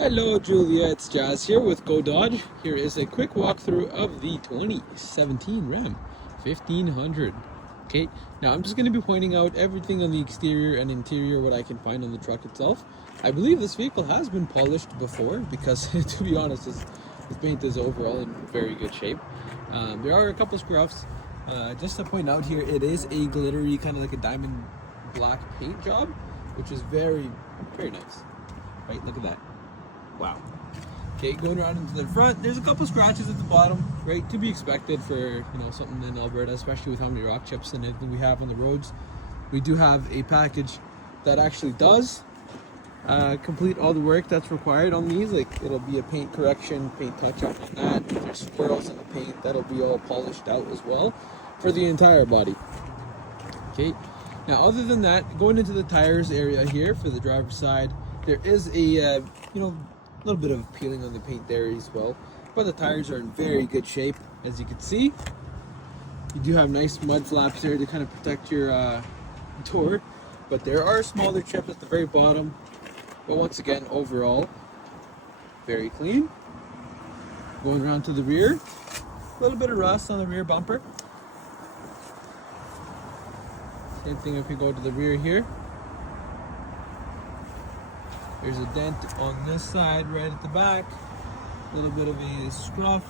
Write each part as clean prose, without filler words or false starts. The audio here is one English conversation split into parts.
Hello Julia, it's Jazz here with Go Dodge. Here is a quick walkthrough of the 2017 Ram 1500. Okay, now I'm just going to be pointing out everything on the exterior and interior, what I can find on the truck itself. I believe this vehicle has been polished before because to be honest, this paint is overall in very good shape. There are a couple scruffs. Just to point out here, it is a glittery, kind of like a diamond black paint job, which is very, very nice. Right, look at that. Wow. Okay, going around into the front, there's a couple scratches at the bottom, right, to be expected for, something in Alberta, especially with how many rock chips and everything we have on the roads. We do have a package that actually does complete all the work that's required on these. Like, it'll be a paint correction, paint touch-up on that. If there's swirls in the paint, that'll be all polished out as well for the entire body. Okay, now other than that, going into the tires area here for the driver's side, there is a, little bit of peeling on the paint there as well, but the tires are in very good shape. As you can see, you do have nice mud flaps there to kind of protect your door, but there are smaller chips at the very bottom. But once again, overall, very clean. Going around to the rear, a little bit of rust on the rear bumper. Same thing if we go to the rear here. There's a dent on this side right at the back. A little bit of a scruff.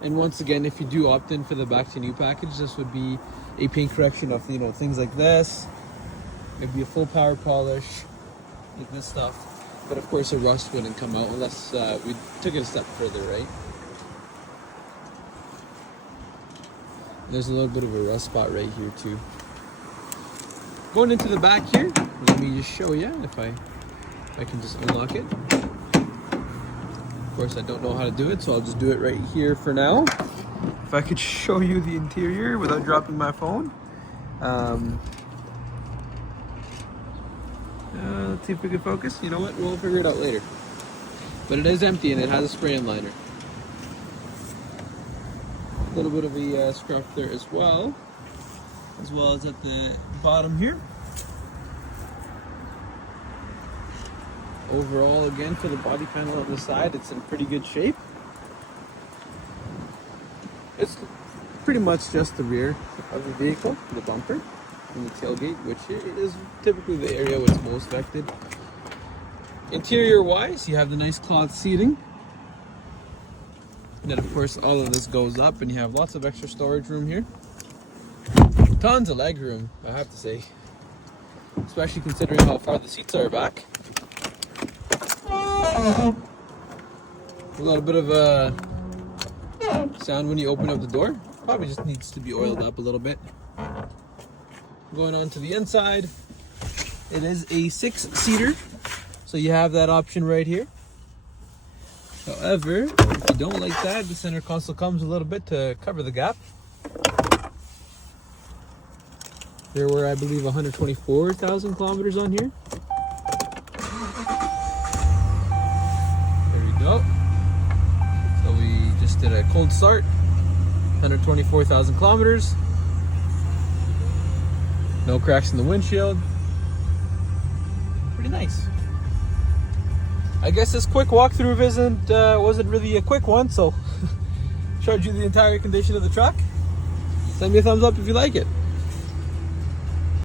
And once again, if you do opt in for the back to new package, this would be a paint correction of things like this. Maybe a full power polish, like this stuff. But of course, the rust wouldn't come out unless we took it a step further, right? There's a little bit of a rust spot right here too. Going into the back here, let me just show you if I can just unlock it. Of course, I don't know how to do it, so I'll just do it right here for now. If I could show you the interior without dropping my phone. Let's see if we can focus. You know what? We'll figure it out later. But it is empty and it has a spray-in liner. A little bit of a scruff there as well as at the bottom here. Overall, again, for the body panel on the side, it's in pretty good shape. It's pretty much just the rear of the vehicle, the bumper, and the tailgate, which is typically the area what's most affected. Interior-wise, you have the nice cloth seating. And then, of course, all of this goes up, and you have lots of extra storage room here. Tons of leg room, I have to say, especially considering how far the seats are back. A little bit of a sound when you open up the door. Probably just needs to be oiled up a little bit. Going on to the inside, it is a 6-seater, so you have that option right here. However, if you don't like that, the center console comes a little bit to cover the gap. There were, I believe, 124,000 kilometers on here. There we go. So we just did a cold start. 124,000 kilometers. No cracks in the windshield. Pretty nice. I guess this quick walkthrough wasn't really a quick one, so showed you the entire condition of the truck. Send me a thumbs up if you like it.